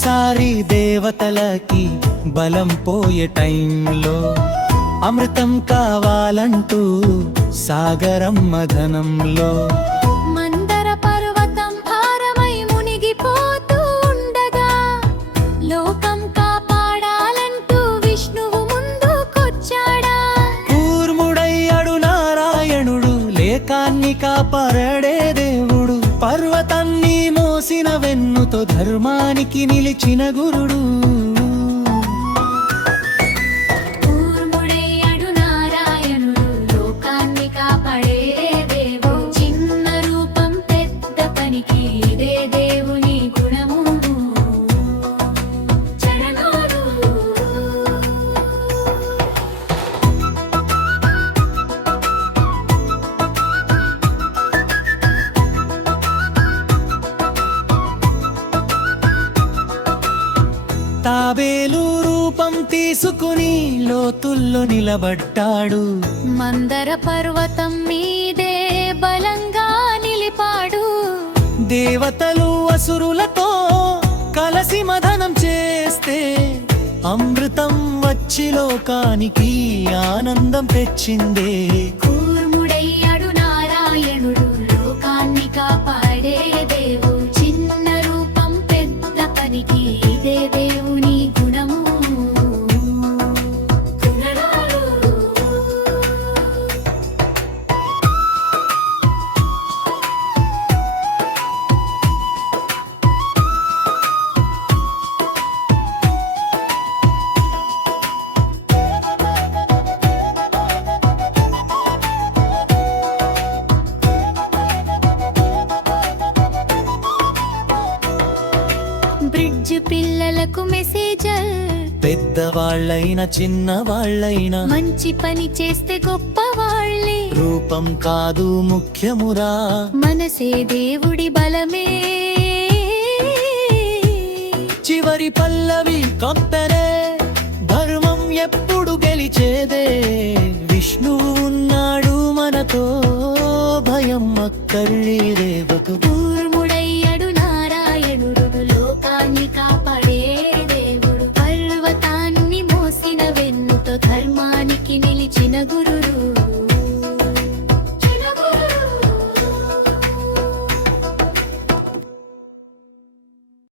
ఒక్కోసారి దేవతలకి బలం పోయే టైంలో అమృతం కావాలంటూ సాగరం మదనంలో మందర పర్వతం భారమై మునిగిపోతూ ఉండగా లోకం కాపాడాలంటూ విష్ణువు ముందుకొచ్చాడా. కూర్ముడయ్యాడు నారాయణుడు, లేకాన్ని కాపాడే దేవుడు, పర్వతాన్ని మోసిన వెన్నుతో ధర్మానికి నిలిచిన గురుడు. కూర్ముడయ్యాడు నారాయణుడు, లోకాన్ని కాపాడే దేవుడు, చిన్న రూపం పెద్ద పనికి ఇదే దేవుని గుణము. చరణాలు తాబేలు రూపం తీసుకుని లోతుల్లో నిలబడ్డాడు. మందర పర్వతం మీదే బలంగా నిలిపాడు. దేవతలు అసురులతో కలసి మదనం చేస్తే అమృతం వచ్చి లోకానికి ఆనందం తెచ్చిందే. కూర్ముడయ్యాడు నారాయణుడు, లోకాన్ని కాపాడే దేవుడు, చిన్న రూపం పెద్ద పనికి ఇదే దేవుని గుణము. గుణరాలు బ్రిడ్జ్ పిల్లలకు మెసేజర్, పెద్దవాళ్ళైనా చిన్నవాళ్ళైనా మంచి పని చేస్తే గొప్ప వాళ్ళే. రూపం కాదు ముఖ్యమురా, మనసే దేవుడి బలమే. చివరి పల్లవి కంపెనే